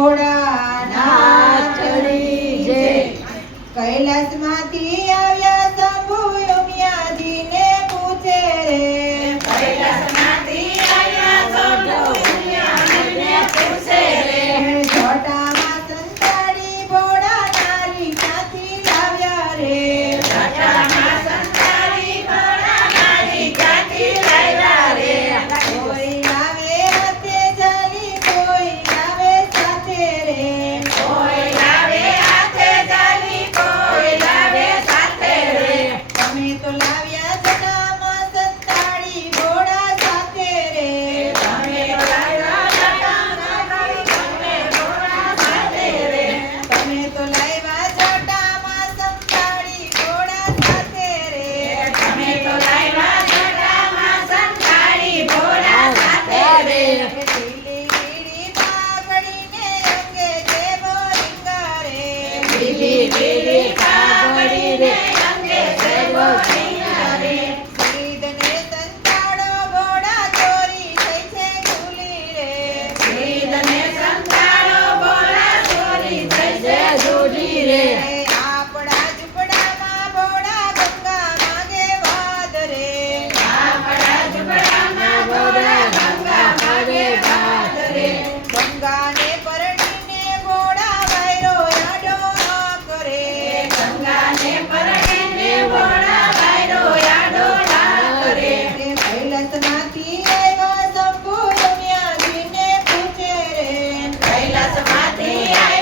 ભોળાનાથ ચડી જે કૈલાસમાંથી આવ્યા શંભુ ઉમિયાજીને પૂછે રે કૈલાસમાંથી આવ્યા શંભુ ઉમિયાજીને પૂછે રે જટામાં સંતાડી ભોળા નારી ક્યાંથી લાવ્યા રે જટામાં સંતાડી ભોળા નારી ક્યાંથી લાવ્યા રે કોઈ લાવે હાથે જાલી કોઈ લાવે સાથે રે કોઈ લાવે હાથે જાલી કોઈ લાવે સાથે રે તમે તો લાવ્યા જટામાં સંતાડી ભોળા સાથે રે તમે તો લાવ્યા જટામાં તમે ભોળા સાથે રે તમે તો લાવ્યા જટામાં સંતાડી ભોળા સાથે રે તમે તો લાવ્યા જટામાં સંતાડી ભોળા સાથે રે લીલી લીલી પાઘડીને અંગે જેવો રીંગારે લીલી લીલી કાગડી રે અંગે સેવો રે સીધને સંતાડો ભોળા ચોરી થઈ છે ઝૂલી રે સીધને સંતાડો ભોળા ચોરી થઈ છે ઝૂલી રે આપણા ઝૂંપડામાં ભોળા ગંગા માગે વાદ રે આપણા ઝૂંપડામાં ભોળા ગંગા માગે ભાત રે ગંગાને પરણીને ભોળા વાયરો આડો ના કરે ગંગાને પરણીને ભોળા વાયરો યાડો ના કરે કૈલાસમાંથી આવ્યા શંભુ ઉમિયાજીને પૂછે રે કૈલાસમાંથી